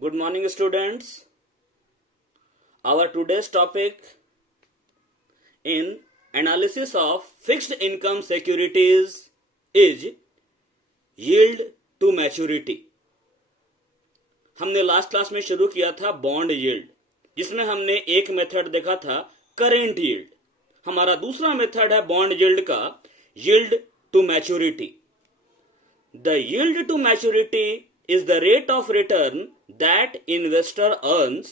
Good morning, students. Our today's topic in analysis of fixed income securities is yield to maturity. हमने last class में शुरू किया था bond yield, जिसमें हमने एक मेथड देखा था करेंट यील्ड. हमारा दूसरा मेथड है बॉन्ड यील्ड का yield to maturity. The yield to maturity is the rate of return that investor earns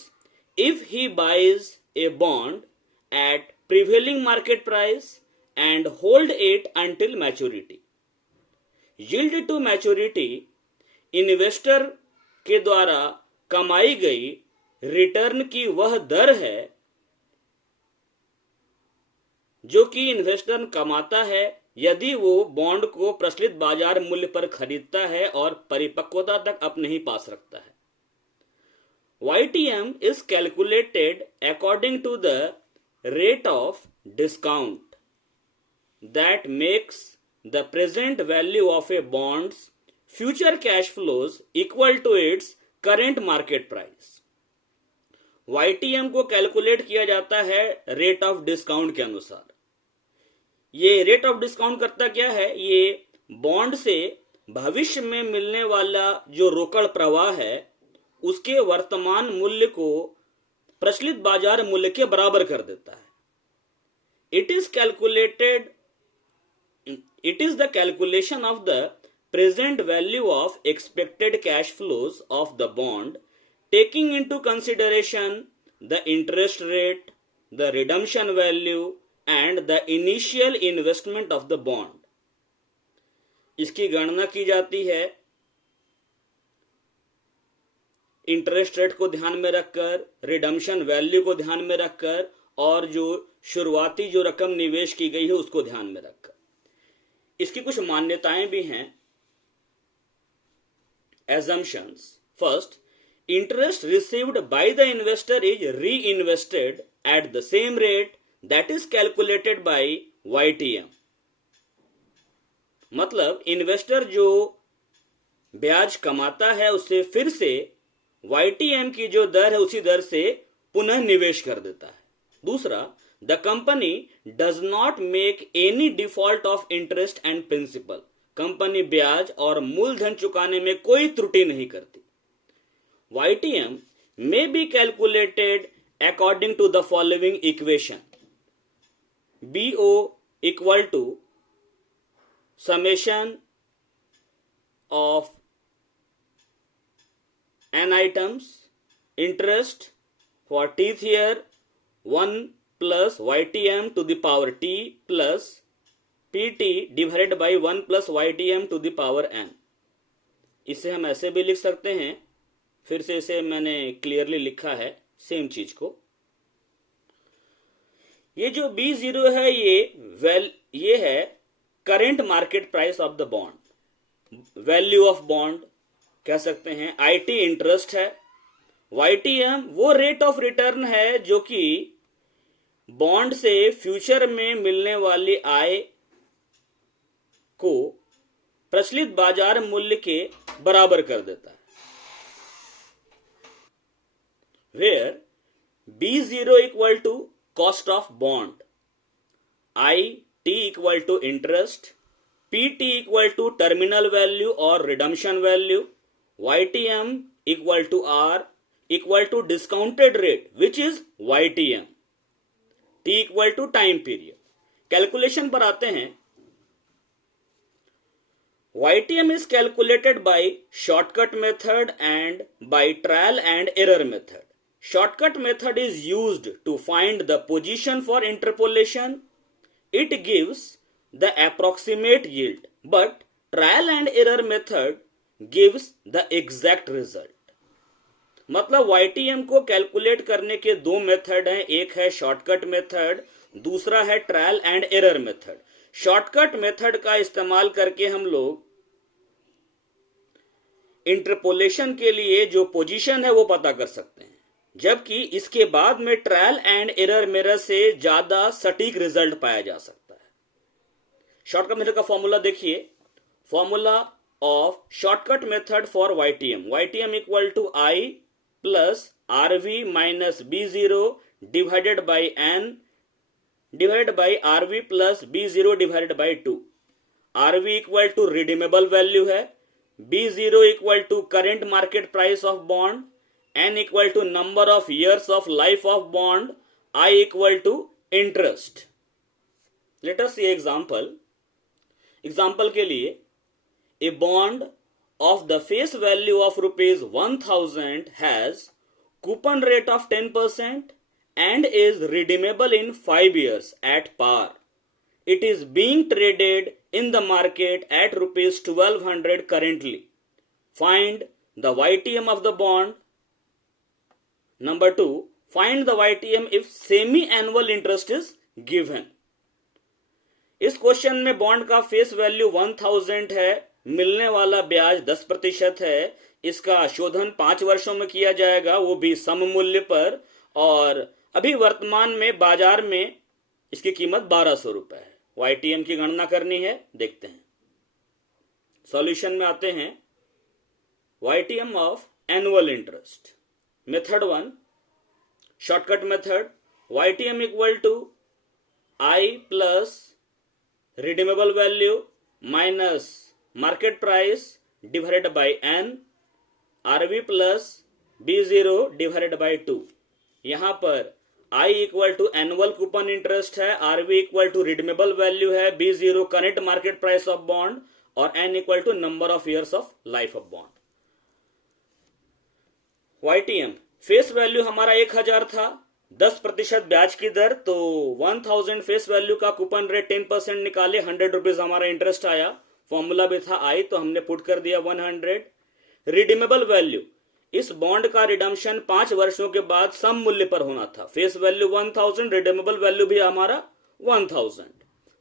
if he buys a bond at prevailing market price and hold it until maturity. Yield to maturity investor के द्वारा कमाई गई return की वह दर है जो कि investor कमाता है यदि वो बॉन्ड को प्रचलित बाजार मूल्य पर खरीदता है और परिपक्वता तक अपने ही पास रखता है. YTM is calculated according to the rate of discount that makes the present value of a bond's future cash flows equal to its current market price. YTM को कैलकुलेट किया जाता है रेट ऑफ डिस्काउंट के अनुसार. ये rate of discount करता क्या है? ये बॉन्ड से भविष्य में मिलने वाला जो रोकड़ प्रवाह है उसके वर्तमान मूल्य को प्रचलित बाजार मूल्य के बराबर कर देता है. It is the calculation of the present value of expected cash flows of the bond taking into consideration the interest rate, the redemption value and the initial investment of the bond. इसकी गणना की जाती है interest rate को ध्यान में रखकर, redemption value को ध्यान में रखकर और जो शुरुआती जो रकम निवेश की गई है उसको ध्यान में रखकर. इसकी कुछ मान्यताएं भी हैं, assumptions. First, interest received by the investor is reinvested at the same rate that is calculated by YTM. मतलब इन्वेस्टर जो ब्याज कमाता है उससे फिर से YTM की जो दर है उसी दर से पुनः निवेश कर देता है. दूसरा, the company does not make any default of interest and principal. Company ब्याज और मूलधन चुकाने में कोई त्रुटि नहीं करती. YTM may be calculated according to the following equation. BO equal to summation of n items, interest for tth year 1 plus YTM to the power t plus PT divided by 1 plus YTM to the power n. इसे हम ऐसे भी लिख सकते हैं, फिर से इसे मैंने क्लियरली लिखा है सेम चीज को. ये जो B0 है ये है current market price of the bond, value of bond कह सकते हैं. IT इंटरेस्ट है. YTM वो रेट ऑफ रिटर्न है जो कि बॉन्ड से फ्यूचर में मिलने वाली आय को प्रचलित बाजार मूल्य के बराबर कर देता है. Where B0 equal to cost of bond, IT equal to interest, PT equal to terminal value or redemption value, YTM equal to R equal to discounted rate which is YTM, T equal to time period. Calculation पर आते हैं. YTM is calculated by shortcut method and by trial and error method. Shortcut method is used to find the position for interpolation. It gives the approximate yield, but trial and error method gives the exact result. मतलब YTM को calculate करने के दो method हैं. एक है shortcut method, दूसरा है trial and error method. Shortcut method का इस्तेमाल करके हम लोग इंटरपोलेशन के लिए जो पोजीशन है वो पता कर सकते हैं, जबकि इसके बाद में ट्रायल एंड एरर मेथड से ज्यादा सटीक रिजल्ट पाया जा सकता है. शॉर्टकट मेथड का फॉर्मूला देखिए. Formula of shortcut method for YTM. YTM equal to I plus RV minus B0 divided by N divided by RV plus B0 divided by 2। RV equal to redeemable value है, B0 equal to current market price of bond, N equal to number of years of life of bond, I equal to interest. Let us see example. Example के लिए, a bond of the face value of rupees 1000 has coupon rate of 10% and is redeemable in 5 years at par. It is being traded in the market at rupees 1200 currently. Find the YTM of the bond. Number 2, find the YTM if semi-annual interest is given. इस question में bond का face value 1000 है, मिलने वाला ब्याज 10% है, इसका शोधन 5 वर्षों में किया जाएगा, वो भी सम मूल्य पर, और अभी वर्तमान में बाजार में इसकी कीमत 1200 रुपए है। YTM की गणना करनी है, देखते हैं। सॉल्यूशन में आते हैं। YTM of annual interest, method 1, shortcut method, YTM equal to I plus redeemable value minus market price divided by N, RV plus B0 divided by 2। यहां पर I equal to annual coupon interest है, RV equal to redeemable value है, B0 current market price of bond, और N equal to number of years of life of bond. YTM face value हमारा 1000 था, 10% ब्याज की दर, तो 1000 फेस वैल्यू का coupon rate 10% निकाले, 100 रुपीज हमारा इंटरेस्ट आया। फॉर्मूला भी था I, तो हमने पुट कर दिया 100। रिडीमेबल वैल्यू, इस बॉन्ड का रिडम्पशन 5 वर्षों के बाद सम मूल्य पर होना था। फेस वैल्यू 1000, रिडीमेबल वैल्यू भी हमारा 1000,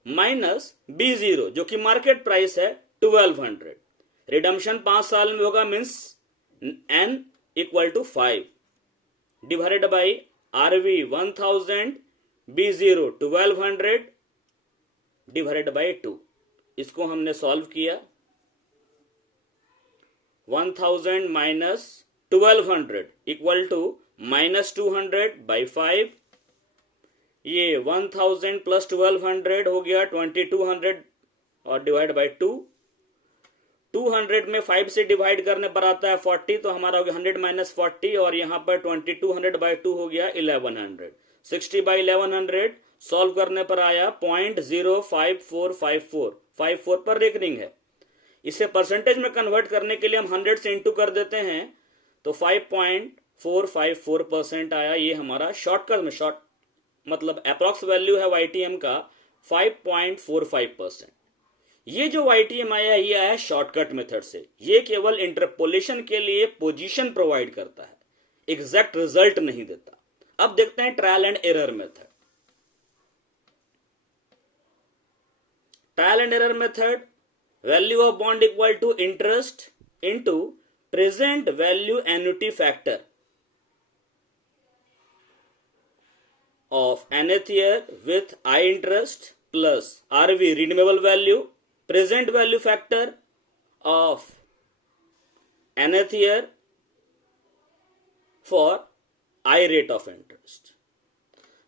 माइनस B0 जो कि मार्केट प्राइस है 1200। रिडम्पशन 5 साल में होगा, means N equal to 5 divided by RV 1000, B0 1200 divided by 2। इसको हमने सॉल्व किया। 1000 minus 1200 equal to minus 200 by 5। ये 1000 प्लस 1200 हो गया 2200 और डिवाइड बाई 2। 200 में 5 से डिवाइड करने पर आता है 40, तो हमारा हो गया 100 माइनस 40, और यहां पर 2200 बाई 2 हो गया 1100। 60 बाई 1100 सॉल्व करने पर आया 0.05454, 54 पर रेकरिंग है। इसे परसेंटेज में कन्वर्ट करने के लिए हम 100 से इंटू कर देते हैं, तो 5.454% आया। ये हमारा शॉर्टकट में, शॉर्ट मतलब अप्रॉक्स वैल्यू है YTM का 5.45%। ये जो YTM आया, ये आया शॉर्टकट मेथड से। ये केवल इंटरपोलेशन के लिए पोजीशन प्रोवाइड करता है, एग्जैक्ट रिजल्ट नहीं देता। अब देखते हैं trial and error method. Trial and error method, value of bond equal to interest into present value annuity factor of nth year with I interest plus RV redeemable value, present value factor of nth year for I rate of interest.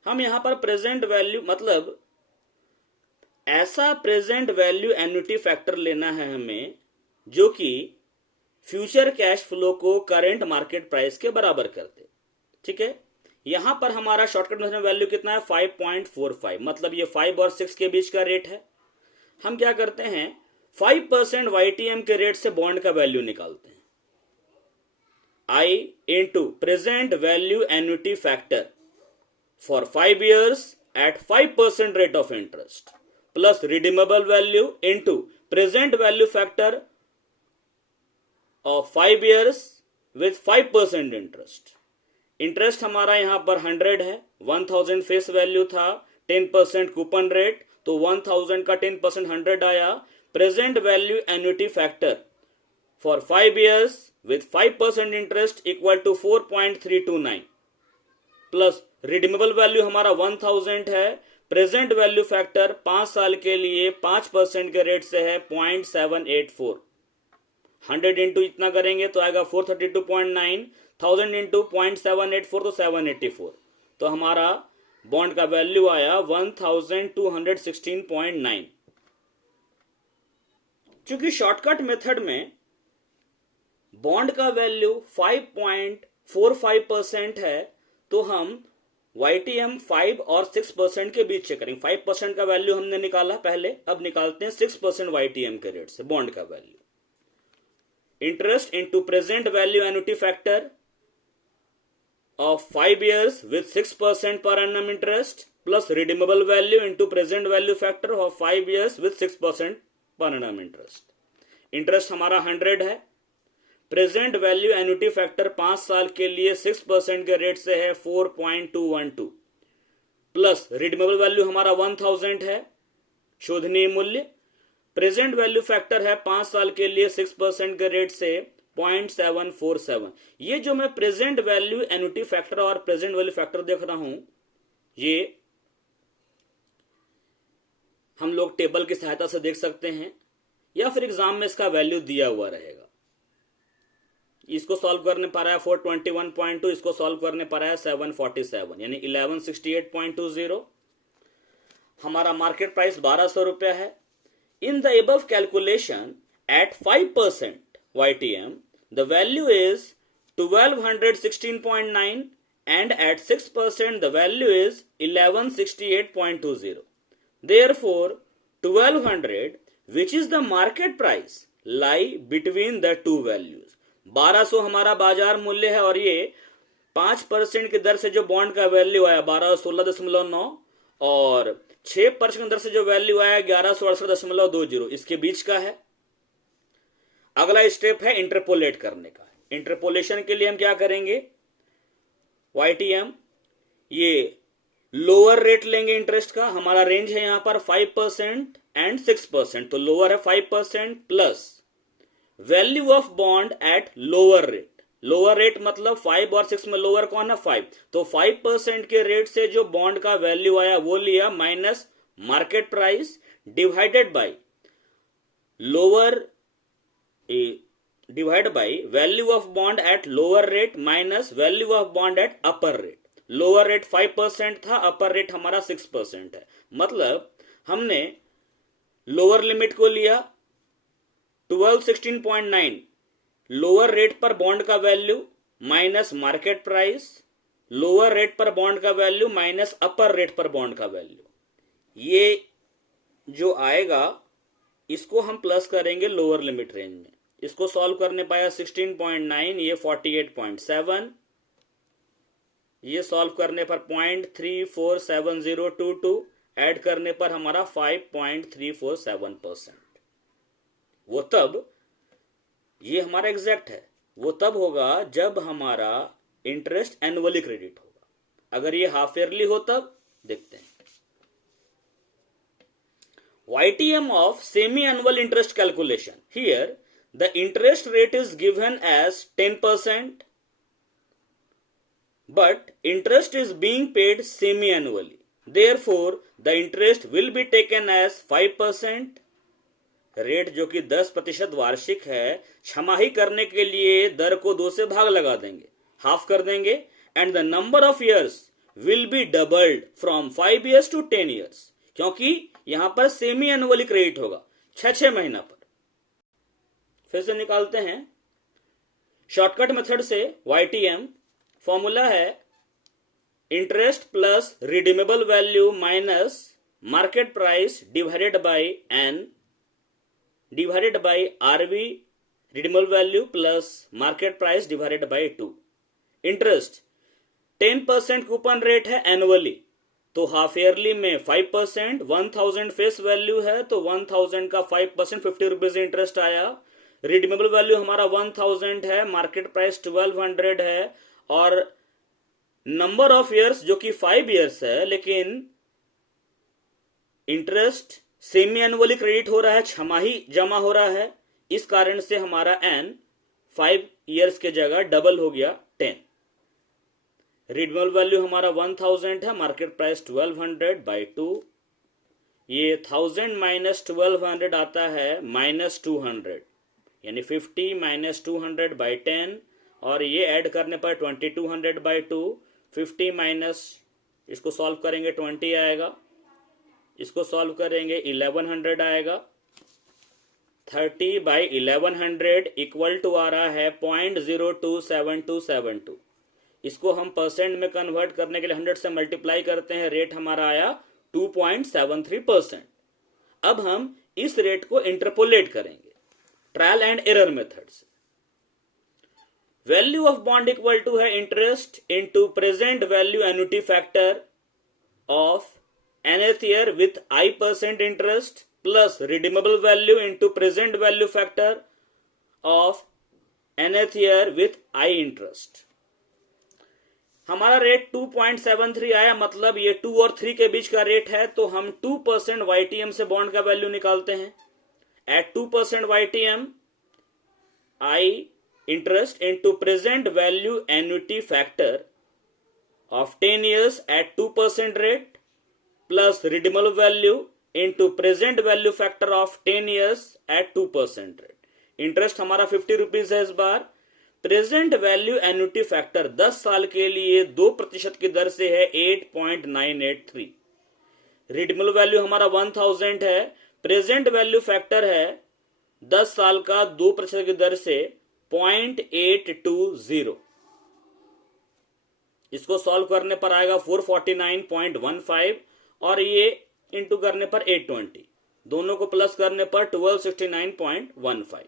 हम यहां पर present value मतलब ऐसा present value annuity factor लेना है हमें जो कि फ्यूचर कैश फ्लो को करंट मार्केट प्राइस के बराबर कर दे। ठीक है, यहां पर हमारा शॉर्टकट मेथड में वैल्यू कितना है 5.45, मतलब ये 5 और 6 के बीच का रेट है। हम क्या करते हैं, 5% YTM के रेट से बॉन्ड का वैल्यू निकालते हैं। I into present value annuity factor for 5 years at 5% rate of interest plus redeemable value into present value factor of 5 years with 5% interest. Interest हमारा यहां पर 100 है, 1000 फेस वैल्यू था, 10% कूपन रेट, तो 1000 का 10% 100 आया। Present value annuity factor for 5 years with 5% interest equal to 4.329 plus redeemable value हमारा 1000 है, प्रेजेंट वैल्यू फैक्टर 5 साल के लिए 5% के रेट से है 0.784। 100 इंटू इतना करेंगे तो आएगा 432.9, 1000 इंटू 0.784 तो 784, तो हमारा बॉन्ड का वैल्यू आया 1216.9। चूंकि शॉर्टकट मेथड में बॉन्ड का वैल्यू 5.45% है, तो हम YTM 5 और 6% के बीच चेक करेंगे। 5% का वैल्यू हमने निकाला पहले, अब निकालते हैं 6% YTM के रेट से बॉन्ड का value. Interest into present value annuity factor of 5 years with 6% per annum interest plus redeemable value into present value factor of 5 years with 6% per annum interest। Interest हमारा 100 है, प्रेजेंट वैल्यू एन्युटी फैक्टर 5 साल के लिए 6% के rate से है 4.212 plus redeemable value हमारा 1000 है, शोधनीय मूल्य। प्रेजेंट वैल्यू फैक्टर है 5 साल के लिए 6% के रेट से 0.747। ये जो मैं प्रेजेंट वैल्यू एन्युटी फैक्टर और प्रेजेंट वैल्यू फैक्टर देख रहा हूं, ये हम लोग टेबल की सहायता से देख सकते हैं या फिर एग्जाम में इसका वैल्यू दिया हुआ रहेगा। इसको सॉल्व करने पर आया 421.2, इसको सॉल्व करने पर आया 747 यानी 1168.20। हमारा मार्केट प्राइस 1200 रुपया है। In the above calculation at 5% YTM the value is 1216.9 and at 6% the value is 1168.20. Therefore 1200 which is the market price lie between the two values। 1200 हमारा बाजार मूल्य है और ये 5% की दर से जो बॉन्ड का वैल्यू आया 1216.9 और 6% की दर से जो वैल्यू आया 1168.20, इसके बीच का है। अगला स्टेप है इंटरपोलेट करने का। इंटरपोलेशन के लिए हम क्या करेंगे, YTM ये लोअर रेट लेंगे इंटरेस्ट का। हमारा रेंज है यहां पर 5% एंड 6%, तो लोअर है 5% plus value of bond eight lower rate. Lower rate मतलब 5 और 6 में लोअर कौन है 5, तो 5% के रेट से जो बॉन्ड का वैल्यू आया वो लिया minus market price divided by lower divide by value of bond eight lower rate minus value of bond at upper rate. Lower rate 5% था, अपर रेट हमारा 6% है, मतलब हमने लोअर लिमिट को लिया 1216.9 लोअर रेट पर बॉन्ड का value minus market price, lower rate पर बॉन्ड का वैल्यू माइनस अपर रेट पर बॉन्ड का वैल्यू। ये जो आएगा इसको हम प्लस करेंगे लोअर लिमिट रेंज में। इसको सॉल्व करने पाया 16.9, ये 48.7, ये सॉल्व करने पर 0.347022, ऐड करने पर हमारा 5.347%। वो तब, ये हमारा एग्जैक्ट है, वो तब होगा जब हमारा इंटरेस्ट एनुअली क्रेडिट होगा। अगर ये हाफ ईयरली हो तब देखते हैं। YTM of semi-annual interest calculation. Here, the interest rate is given as 10%, but interest is being paid semi-annually. Therefore, the interest will be taken as 5%. Rate जो कि 10% वार्षिक है, छमाही करने के लिए दर को 2 से भाग लगा देंगे, हाफ कर देंगे, and the number of years will be doubled from 5 years to 10 years, क्योंकि यहां पर सेमी एनुअली क्रेडिट होगा 6 महीना पर। फिर से निकालते हैं शॉर्टकट मेथड से। YTM फॉर्मूला है interest plus redeemable value minus market price divided by N divided by RV redeemable value plus market price divided by 2। Interest 10% coupon rate है एनुअली, तो हाफ ईयरली में 5%, 1000 फेस वैल्यू है तो 1000 का 5% 50 rupees interest आया। Redeemable value हमारा 1000 है, market price 1200 है और नंबर ऑफ इयर्स जो कि 5 इयर्स है, लेकिन इंटरेस्ट सेमी एनुअली क्रेडिट हो रहा है, छमाही जमा हो रहा है, इस कारण से हमारा एन 5 इयर्स के जगह डबल हो गया 10। रिडीमेबल वैल्यू हमारा 1000 है, मार्केट प्राइस 1200 बाई 2, ये 1000 माइनस 1200 आता है -200, यानी 50 माइनस 200 बाई 10 और ये ऐड करने पर 2200/2, 50 माइनस, इसको सॉल्व करेंगे 20 आएगा, इसको सॉल्व करेंगे 1100 आएगा। 30/1100 इक्वल टू आ रहा है 0.027272। इसको हम परसेंट में कन्वर्ट करने के लिए 100 से मल्टीप्लाई करते हैं, रेट हमारा आया 2.73%। अब हम इस रेट को इंटरपोलेट करेंगे ट्रायल एंड एरर मेथड से। Value of bond equal to है interest into present value annuity factor of nth year with I% interest plus redeemable value into present value factor of nth year with I interest. हमारा rate 2.73 आया, मतलब ये 2 और 3 के बीच का rate है, तो हम 2% YTM से बॉन्ड का वैल्यू निकालते हैं। At 2% YTM, I interest into present value annuity factor of 10 years at 2% rate plus redeemable value into present value factor of 10 years at 2% rate. Interest हमारा 50 रुपीज है इस बार। प्रेजेंट वैल्यू एन्युटी फैक्टर 10 साल के लिए 2% की दर से है 8.983। रिडीमेबल वैल्यू हमारा 1000 है। प्रेजेंट वैल्यू फैक्टर है 10 साल का 2% की दर से 0.820। इसको सॉल्व करने पर आएगा 449.15 और ये इंटू करने पर 820, दोनों को प्लस करने पर 1269.15।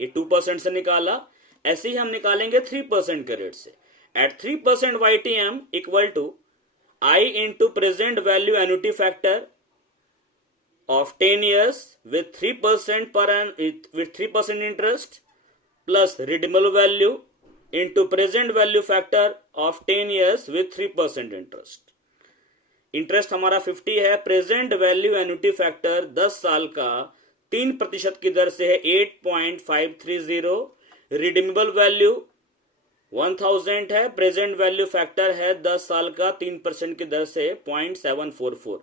ये 2% से निकाला। ऐसे ही हम निकालेंगे 3% के रेट से। At 3% YTM equal to I into present value annuity factor of 10 years with 3% interest plus redeemable value into present value factor of 10 years with 3% interest. Interest हमारा 50 है। प्रेजेंट वैल्यू एन्युटी फैक्टर 10 साल का 3% की दर से है 8.530। Redeemable value 1000 है। Present value factor है 10 साल का 3% की दर से 0.744।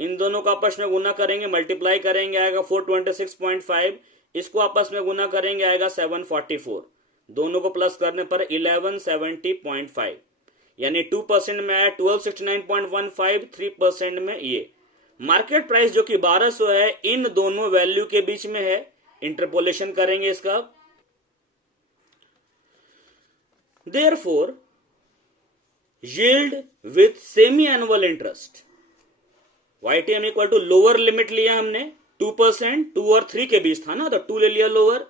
इन दोनों को आपस में गुना करेंगे, मल्टीप्लाई करेंगे, आएगा 426.5। इसको आपस में गुना करेंगे, आएगा 744। दोनों को प्लस करने पर 1170.5, यानी 2% में आया 1269.15, 3% में ये। मार्केट प्राइस जो कि 1200 है, इन दोनों वैल्यू के बीच में है। इंटरपोलेशन करेंगे इसका। Therefore, yield with semi-annual interest, YTM equal to lower limit लिया हमने 2%, 2 और 3 के बीच था ना, तो 2 ले लिया लोअर।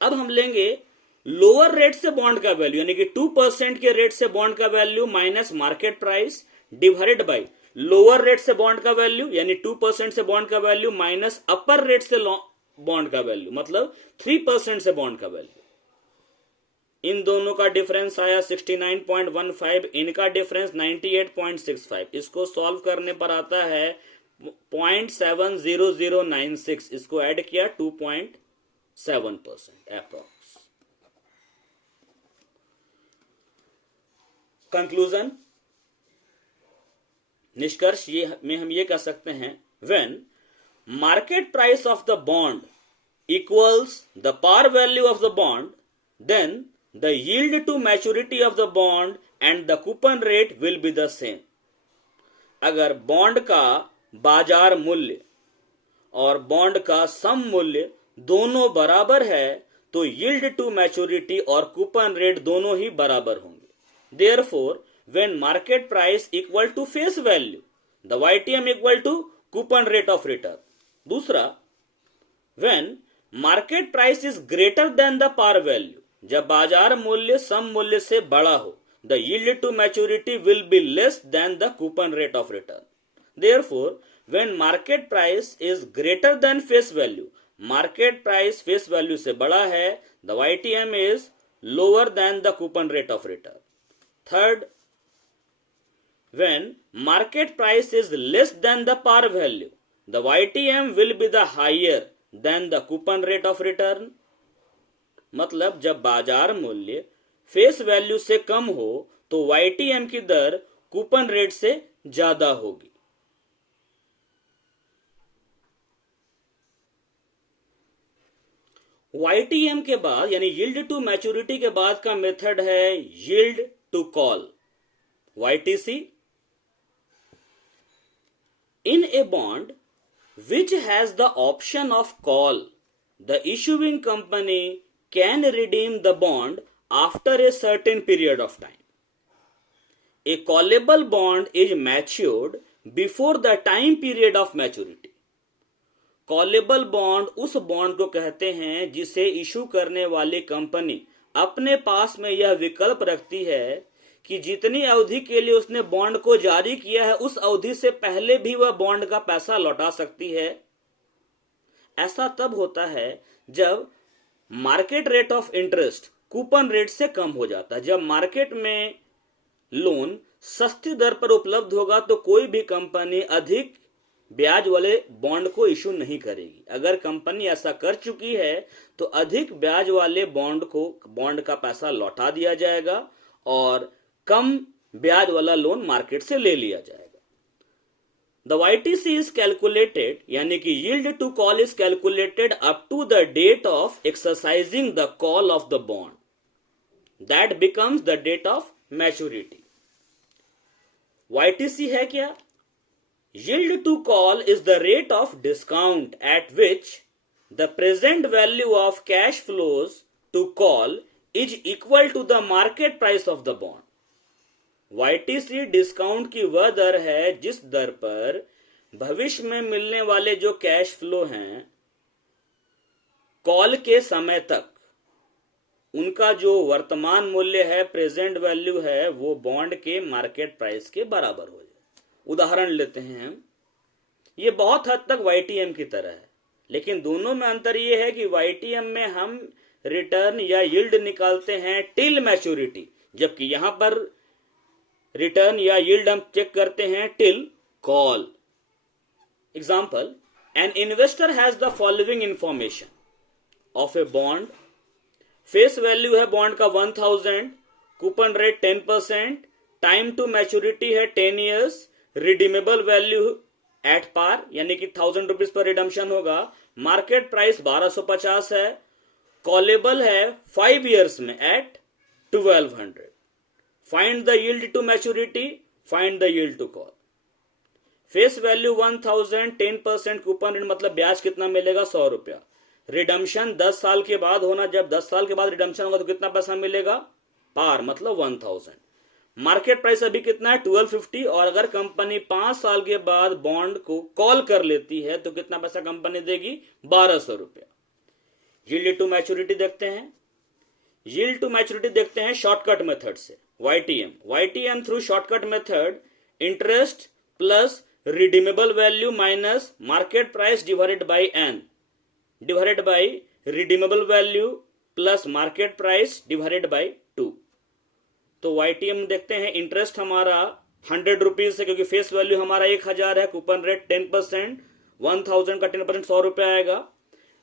अब हम लेंगे लोअर रेट से बॉन्ड का वैल्यू, यानी कि 2% के रेट से बॉन्ड का value minus market price divided by lower rate से बॉन्ड का वैल्यू, यानी 2% से बॉन्ड का वैल्यू माइनस अपर रेट से बॉन्ड का वैल्यू, मतलब 3% से बॉन्ड का वैल्यू। इन दोनों का डिफरेंस आया 69.15, इनका डिफरेंस 98.65। इसको सॉल्व करने पर आता है 0.70096। इसको ऐड किया 2.7% अप्रॉक्स। कंक्लूजन, निष्कर्ष ये में हम ये कह सकते हैं, when market price of the bond equals the par value of the bond, then the yield to maturity of the bond and the coupon rate will be the same। अगर bond का बाजार मूल्य और बॉन्ड का सम मूल्य दोनों बराबर है तो यील्ड टू मैच्योरिटी और कूपन रेट दोनों ही बराबर होंगे। Therefore, when market price equal to face value, the YTM equal to coupon rate of return। दूसरा, when market price is greater than the par value, जब बाजार मूल्य सम मूल्य से बड़ा हो, the yield to maturity will be less than the coupon rate of return. Therefore when market price is greater than face value, market price face value से बड़ा है, the YTM is lower than the coupon rate of return. Third, when market price is less than the par value, the YTM will be the higher than the coupon rate of return. मतलब जब बाजार मूल्य face value से कम हो तो YTM की दर coupon rate से ज्यादा होगी। YTM के बाद यानी यील्ड टू मैच्योरिटी के बाद का मेथड है yield to call, YTC. In a bond which has the option of call, the issuing company can redeem the bond after a certain period of time. A callable bond is matured before the time period of maturity. Callable bond उस bond को कहते हैं जिसे issue करने वाली company अपने पास में यह विकल्प रखती है कि जितनी अवधि के लिए उसने बॉन्ड को जारी किया है उस अवधि से पहले भी वह बॉन्ड का पैसा लौटा सकती है. ऐसा तब होता है जब market rate of interest coupon rate से कम हो जाता है. जब मार्केट में लोन सस्ती दर पर उपलब्ध होगा तो कोई भी कंपनी अधिक ब्याज वाले बॉन्ड को इशू नहीं करेगी. अगर कंपनी ऐसा कर चुकी है तो अधिक ब्याज वाले बॉन्ड का पैसा लौटा दिया जाएगा और कम ब्याज वाला लोन मार्केट से ले लिया जाएगा. द YTC इज कैलकुलेटेड यानी कि yield to call is calculated up to the date of exercising the call of the bond that becomes the date of maturity. YTC है क्या? Yield to call is the rate of discount at which the present value of cash flows to call is equal to the market price of the bond. YTC discount की वह दर है जिस दर पर भविष्य में मिलने वाले जो कैश फ्लो हैं कॉल के समय तक उनका जो वर्तमान मूल्य है, प्रेजेंट वैल्यू है, वो बॉन्ड के मार्केट प्राइस के बराबर हो जाए. उदाहरण लेते हैं हम. ये बहुत हद तक YTM की तरह है, लेकिन दोनों में अंतर ये है कि YTM में हम रिटर्न या यील्ड निकालते हैं टिल मैच्योरिटी, जबकि यहां पर रिटर्न या यील्ड हम चेक करते हैं till call. Example, an investor has the following information of a bond. Face value है बॉन्ड का 1000, coupon rate 10%, time to maturity है 10 years, redeemable value at par यानी कि 1000 रुपीज पर रिडम्पशन होगा, मार्केट प्राइस 1250 है, callable है 5 years में at 1200. Find the yield to maturity, find the yield to call. Face value 1000, 10% coupon rate मतलब ब्याज कितना मिलेगा? 100 रुपया. रिडम्पशन 10 साल के बाद होना, जब 10 साल के बाद रिडम्पशन होगा तो कितना पैसा मिलेगा? पार मतलब 1000. मार्केट प्राइस अभी कितना है? 1250. और अगर कंपनी 5 साल के बाद बॉन्ड को कॉल कर लेती है तो कितना पैसा कंपनी देगी? 1200 रुपया. यील्ड टू मैच्योरिटी देखते हैं. यील्ड टू मैच्योरिटी देखते हैं शॉर्टकट मेथड से, YTM through shortcut method interest plus redeemable value minus market price divided by N divided by redeemable value plus market price divided by 2. तो YTM देखते हैं. Interest हमारा 100 rupees है क्योंकि face value हमारा 1000 है, कूपन रेट 10%, 1000 का 10% 100 रुपया आएगा.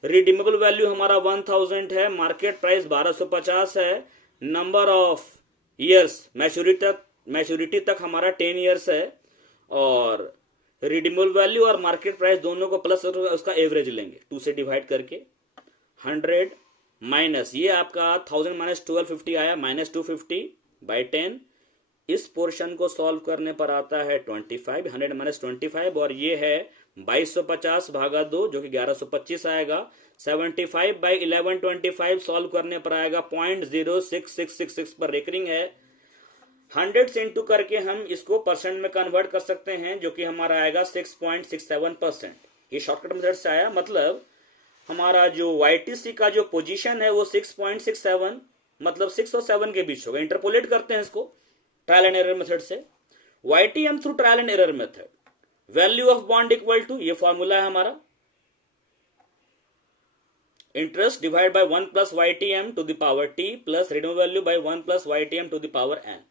रिडीमेबल वैल्यू हमारा 1000 है, मार्केट प्राइस 1250 है, नंबर ऑफ ईयर्स मैच्योरिटी तक हमारा 10 years है, और रिडीमेबल वैल्यू और मार्केट प्राइस दोनों को प्लस उसका एवरेज लेंगे 2 से डिवाइड करके. 100 माइनस ये आपका 1000 माइनस 1250 आया माइनस 250 बाई 10. इस पोर्शन को सॉल्व करने पर आता है 25, 100 माइनस 25, और ये है 2250 भागा 2 जो कि 1125 आएगा. 75 बाई 1125 सॉल्व करने पर आएगा 0.06666 पर रेकरिंग है. 100 से इंटू करके हम इसको परसेंट में कन्वर्ट कर सकते हैं जो कि हमारा आएगा 6.67%. ये शॉर्टकट मेथड से आया. मतलब हमारा जो YTC का जो पोजीशन है वो 6.67 मतलब 6 और 7 के बीच होगा. इंटरपोलेट करते हैं इसको ट्रायल एंड एरर मेथड से. YTM through trial and error method, value of bond equal to, ये फॉर्मूला है हमारा, interest divide by 1 plus YTM to the power T plus redeemable value by 1 plus YTM to the power N.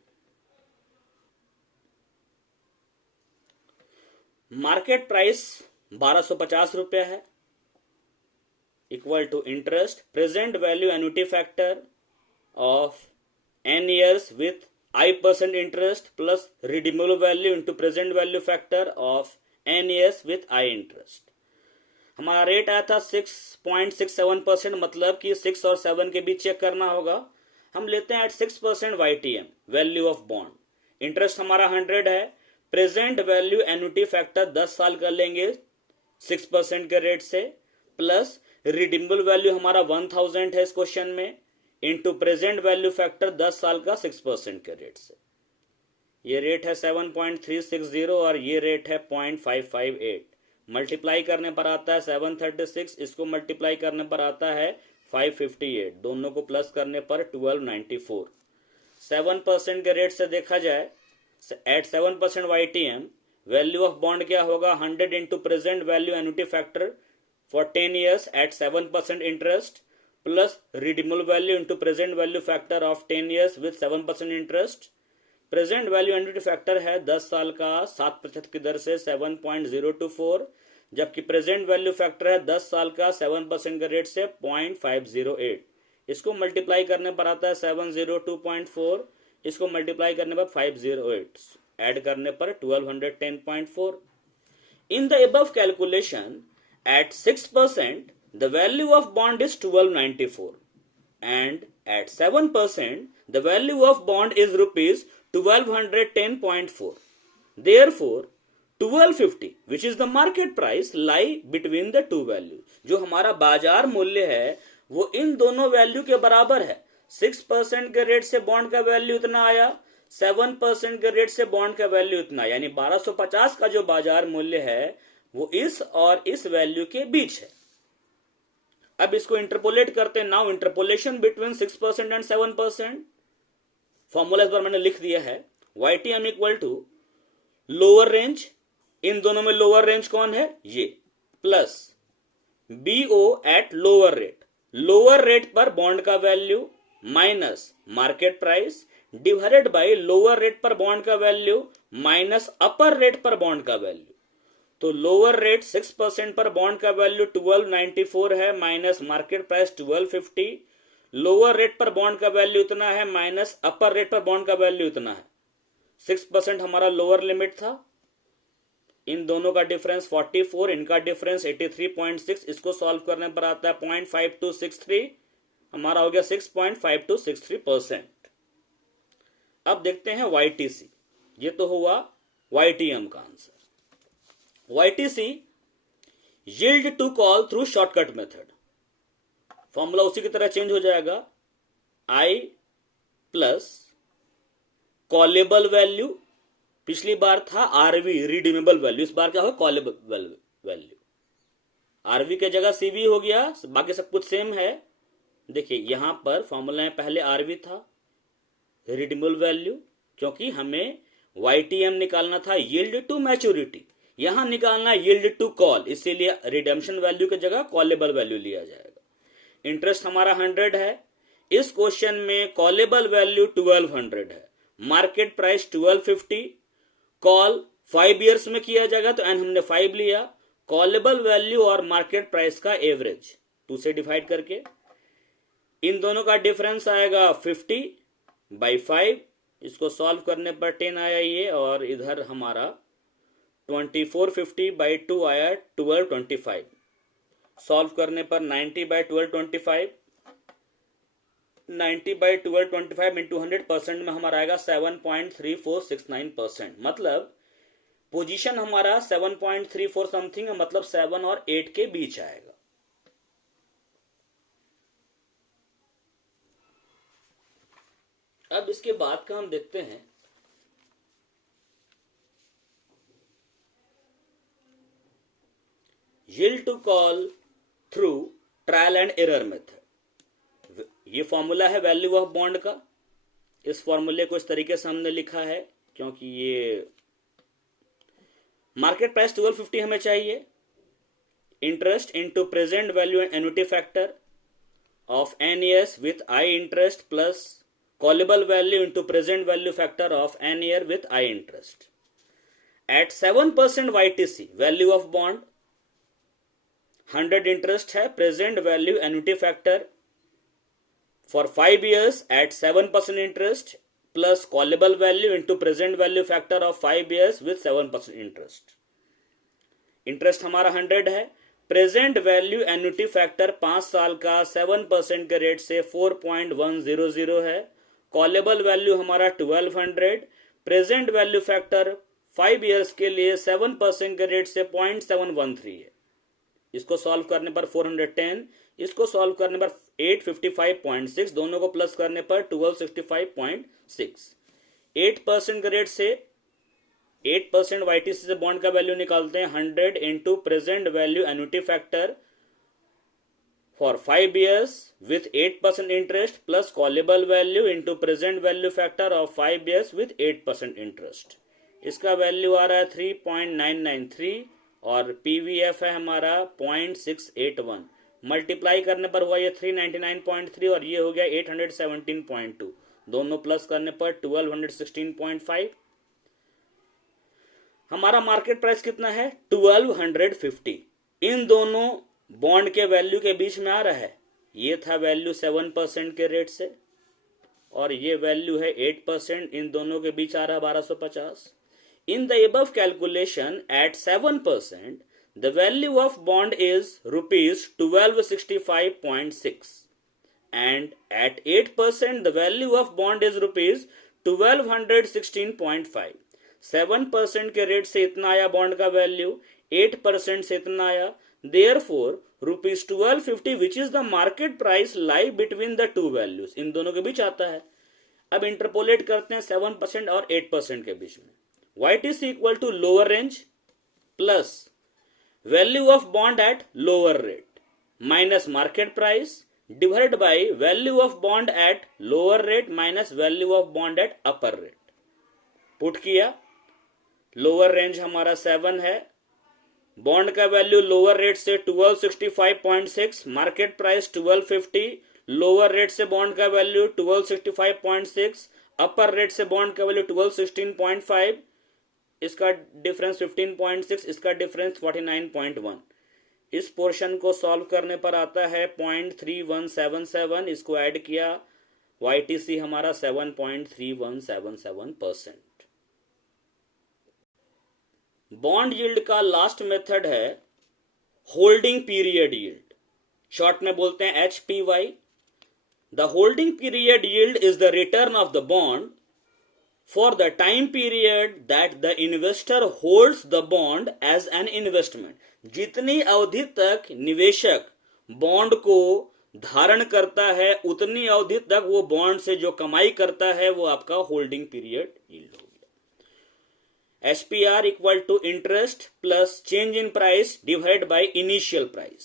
Market price 1250 रुपया है, equal to interest present value annuity factor of N years with I% interest plus redeemable value into present value factor of N years with I interest. हमारा rate आया था 6.67%, मतलब कि 6 और 7 के बीच check करना होगा। हम लेते हैं at 6% YTM value of bond. Interest हमारा 100 है। प्रेजेंट वैल्यू एन्युटी फैक्टर 10 साल का लेंगे 6% के रेट से, प्लस रिडीमेबल वैल्यू हमारा 1000 है इस क्वेश्चन में, इनटू प्रेजेंट वैल्यू फैक्टर 10 साल का 6% के रेट से। ये रेट है 7.360 और ये रेट है 0.558। मल्टीप्लाई करने पर आता है 736, इसको मल्टीप्लाई करने पर आता है 558, दोनों को प्लस करने पर 1294। 7% के रेट से देखा जाए at 7% YTM value of bond क्या होगा, 100 into present value annuity factor for 10 years at 7% interest, plus redeemable value into present value factor of 10 years with 7% interest. Present value annuity factor है 10 साल का 7% की दर से 7.024, जबकि प्रेजेंट वैल्यू फैक्टर है 10 साल का 7% के रेट से 0.508। इसको मल्टीप्लाई करने पर आता है 702.4, इसको मल्टीप्लाई करने पर 508, ऐड करने पर 1210.4। In the above calculation at 6% the value of bond is 1294 and at 7% the value of bond is rupees 1210.4. Therefore 1250 which is the market price lie between the two values. जो हमारा बाजार मूल्य है वो इन दोनों वैल्यू के बराबर है। 6% के रेट से बॉन्ड का वैल्यू इतना आया, 7% के रेट से बॉन्ड का वैल्यू इतना, यानी 1250 का जो बाजार मूल्य है वो इस और इस वैल्यू के बीच है। अब इसको इंटरपोलेट करते हैं। Now interpolation between 6% and 7%। Formula इस बार मैंने लिख दिया है, YTM equal to lower range, इन दोनों में लोअर रेंज कौन है ये, plus BO at lower rate, lower rate पर बॉन्ड का value minus market price divided by lower rate पर बॉन्ड का वैल्यू माइनस अपर रेट पर बॉन्ड का वैल्यू। तो लोअर रेट 6% पर बॉन्ड का वैल्यू 1294 है, minus market price 1250, lower rate पर बॉन्ड का वैल्यू इतना है माइनस अपर रेट पर बॉन्ड का वैल्यू इतना है। 6% हमारा लोअर लिमिट था, इन दोनों का डिफरेंस 44, इनका डिफरेंस 83.6, इसको सॉल्व करने पर आता है 0.5263, हमारा हो गया 6.5263%। अब देखते हैं YTC, ये तो हुआ YTM का answer. YTC yield to call through shortcut method, formula उसी की तरह चेंज हो जाएगा, I प्लस कॉलेबल वैल्यू, पिछली बार था RV रिडीमेबल वैल्यू, इस बार क्या होगा कॉलेबल वैल्यू, RV के जगह CV हो गया, बाकी सब कुछ सेम है। देखिए यहां पर फॉर्मूला में पहले RV था रिडीमेबल वैल्यू, क्योंकि हमें YTM निकालना था yield to मैच्योरिटी, यहां निकालना yield टू कॉल, इसीलिए रिडेम्पशन वैल्यू की जगह कॉलेबल वैल्यू लिया जाएगा। इंटरेस्ट हमारा 100 है, इस क्वेश्चन में कॉलेबल वैल्यू 1200 है, मार्केट प्राइस 1250, कॉल 5 इयर्स में किया जाएगा तो एन हमने 5 लिया, कॉलेबल वैल्यू और मार्केट प्राइस का एवरेज 2 से डिवाइड करके, इन दोनों का डिफरेंस आएगा 50/5, इसको सॉल्व करने पर 10 आया ये, और इधर हमारा 2450/2 आया 1225, सॉल्व करने पर 90/1225, 90/1225 इंटू 100% में हमारा आएगा 7.3469%, मतलब पोजीशन हमारा 7.34 समथिंग है, मतलब 7 और 8 के बीच आएगा। अब इसके बाद का हम देखते हैं yield to call through trial and error method। ये फॉर्मूला है वैल्यू ऑफ बॉन्ड का, इस फॉर्मूले को इस तरीके से हमने लिखा है क्योंकि ये मार्केट प्राइस 1250 हमें चाहिए, interest into present value and annuity factor of n years with I interest plus callable value into present value factor of n year with I interest at 7% YTC value of bond, 100 interest है, present value annuity factor for 5 years at 7% interest plus callable value into present value factor of 5 years with 7% interest. Interest हमारा 100 है, present value annuity factor 5 साल का 7% के rate से 4.100 है। Callable value हमारा 1200। Present value factor 5 years के लिए 7% के रेट से 0.713 है। इसको सॉल्व करने पर 410, इसको सॉल्व करने पर 855.6, दोनों को प्लस करने पर 1265.6। 8% के रेट से 8% वाईटीसी से बॉन्ड का वैल्यू निकालते हैं। 100 into present value annuity factor for 5 years with 8% interest plus callable value into present value factor of 5 years with 8% interest. इसका वैल्यू आ रहा है 3.993 और पीवीएफ है हमारा 0.681। मल्टीप्लाई करने पर हुआ ये 399.3 और ये हो गया 817.2, दोनों प्लस करने पर 1216.5। हमारा मार्केट प्राइस कितना है 1250। इन दोनों बॉन्ड के वैल्यू के बीच में आ रहा है। ये था वैल्यू 7% के रेट से और ये वैल्यू है 8%, इन दोनों के बीच आ रहा है 1250। In the above calculation at 7%, the value of bond is rupees 1265.6 and at 8% the value of bond is rupees 1216.5। 7% के रेट से इतना आया बॉन्ड का वैल्यू, 8% से इतना आया, therefore rupees 1250 which is the market price lie between the two values, इन दोनों के बीच आता है। अब इंटरपोलेट करते हैं 7% और 8% के बीच में। YTC equal to lower range plus value of bond at lower rate minus market price divided by value of bond at lower rate minus value of bond at upper rate। Put किया, lower range हमारा 7 है, bond का value lower rate से 1265.6, market price 1250, lower rate से bond का value 1265.6, अपर rate से bond का value 1216.5, इसका डिफरेंस 15.6, इसका डिफरेंस 49.1। इस पोर्शन को सॉल्व करने पर आता है 0.3177, इसको ऐड किया, YTC हमारा 7.3177%। बॉन्ड यील्ड का लास्ट मेथड है होल्डिंग पीरियड यील्ड, शॉर्ट में बोलते हैं HPY। The holding period yield is the return of the bond for the time period that the investor holds the bond as an investment। जितनी अवधि तक निवेशक bond को धारण करता है उतनी अवधि तक वो बॉन्ड से जो कमाई करता है वो आपका होल्डिंग पीरियड यील्ड हो गया। SPR equal to interest plus change in price divide by initial price.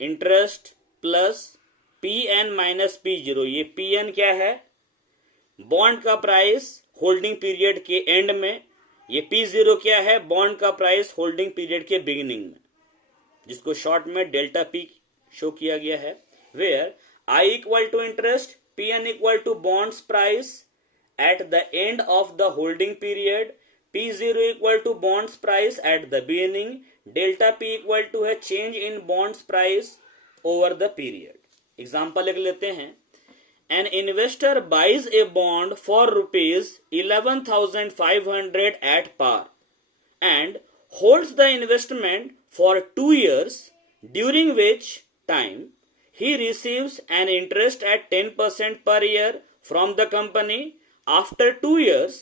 Interest plus PN minus P0। ये PN क्या है, बॉन्ड का प्राइस होल्डिंग पीरियड के एंड में, ये P0 क्या है, बॉन्ड का प्राइस होल्डिंग पीरियड के बिगिनिंग में, जिसको शॉर्ट में डेल्टा P शो किया गया है। Where I equal to interest, PN equal to bonds price at the end of the holding period, P0 equal to bonds price at the beginning, delta P equal to है change in bonds price over the period. Example लिख लेते हैं। An investor buys a bond for rupees 11,500 at par and holds the investment for 2 years, during which time he receives an interest at 10% per year from the company. After 2 years,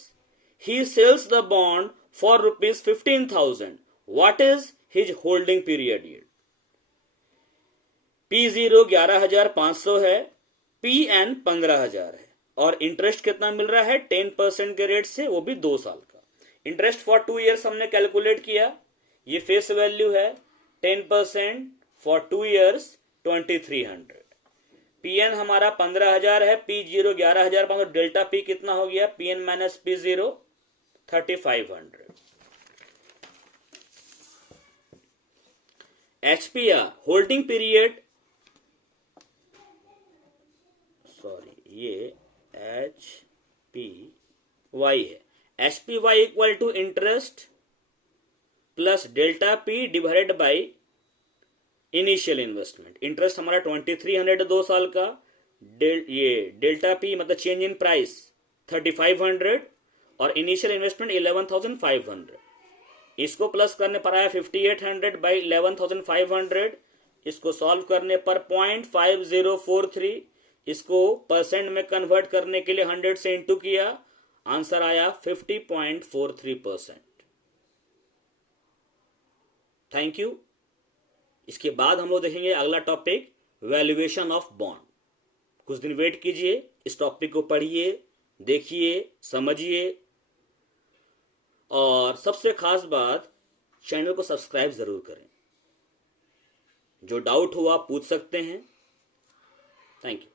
he sells the bond for rupees 15,000. What is his holding period yield? P0 11,500 है, PN 15,000 है और interest कितना मिल रहा है 10% के rate से, वो भी 2 साल का। इंटरेस्ट फॉर 2 इयर्स हमने कैलकुलेट किया, ये फेस वैल्यू है 10% फॉर 2 इयर्स 2300। PN हमारा 15,000 है, P0 11,500, डेल्टा P कितना हो गया, PN minus P0 3,500। HPR holding period, ये HPY है। HPY equal to interest plus delta P divided by initial investment. Interest हमारा 2300 2 साल का, ये डेल्टा P मतलब चेंज इन प्राइस 3500 और इनिशियल इन्वेस्टमेंट 11,500। इसको प्लस करने पर आया 5800 बाई 11,500। इसको सॉल्व करने पर 0.5043। इसको परसेंट में कन्वर्ट करने के लिए 100 से इंटू किया, आंसर आया 50.43%। Thank you. इसके बाद हम लोग देखेंगे अगला टॉपिक वैल्यूएशन ऑफ बॉन्ड। कुछ दिन वेट कीजिए, इस टॉपिक को पढ़िए, देखिए, समझिए, और सबसे खास बात, चैनल को सब्सक्राइब जरूर करें। जो डाउट हो आप पूछ सकते हैं। Thank you.